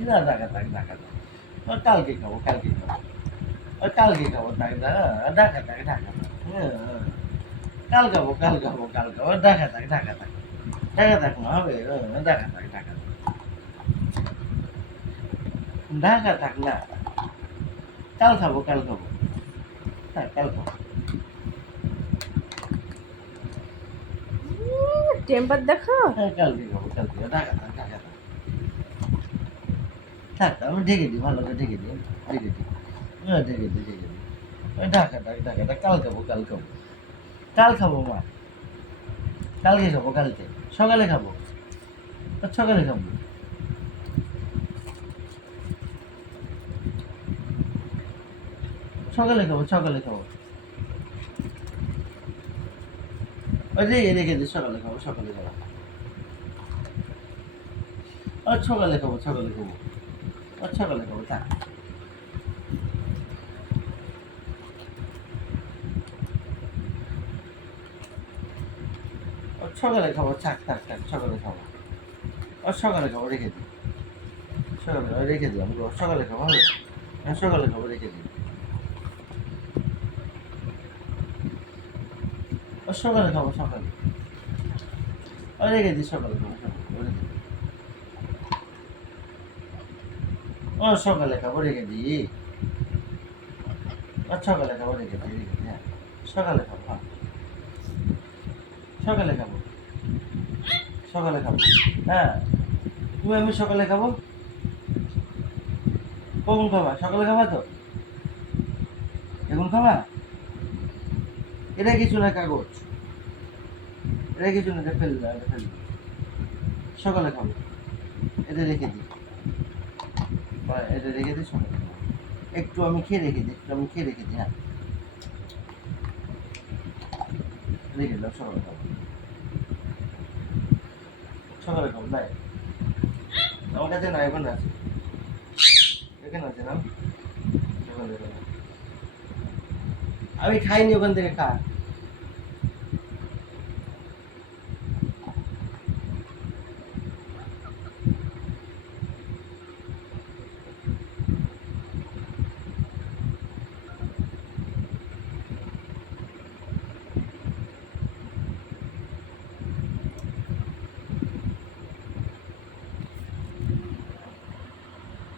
না ঢাকা থাক ঢাকা থাক কালকে খাবো কালকে খাবো কালকে খাবো থাক না ঢাকা থাক ঢাকা থাক কাল খাবো কাল খাবো কাল খাবো ঢাকা থাক ঢাকা থাক ঢাকা থাক না হবে ঢাকা থাক ঢাকা থাক ঢাকা থাক না কাল খাবো হ্যাঁ কাল খাবো টেম্পার দেখো। হ্যাঁ কালকে খাবো কালকে ঢাকা থাক ঢাকা থাক থাক আমি ঢেকে দিই ভালো করে ঢেকে দিই ঢেকে দিই ঢেকে দিই ঢেকে দিই ঢাকা থাক ঢাকা থাক কাল খাবো কাল খাবো মা কালকে খাবো কালকে সকালে খাবো সকালে খাবো সকালে খাবো ওই যে রেখে দিই সকালে খাবো সকালে খাবো সকালে খাবো সকালে থাক সকালে খাবো থাক থাক থাক সকালে খাবো রেখে দিই রেখে দিই আমি সকালে খাবো হবে সকালে খাবো রেখে দিই সকালে খাবো সকালে রেখে দিই সকালে খাবো সকালে খাবো রেখে দিই সকালে খাবো রেখে দিই হ্যাঁ সকালে খাবো হ্যাঁ সকালে খাবো হ্যাঁ তুমি আমি সকালে খাবো কখন খাবা সকালে খাবা তো এখন খাবা এটা কিছু না কাগজ এটা কিছু না ফেল সকালে খাবো এটা রেখে দিই সকালে খাবো একটু আমি খেয়ে রেখে দিই হ্যাঁ রেখে দাও সকালে খাবো নাই আমার কাছে না এখন আছে এখানে আছে না সকালে খাবো আমি খাইনি ওখান থেকে খা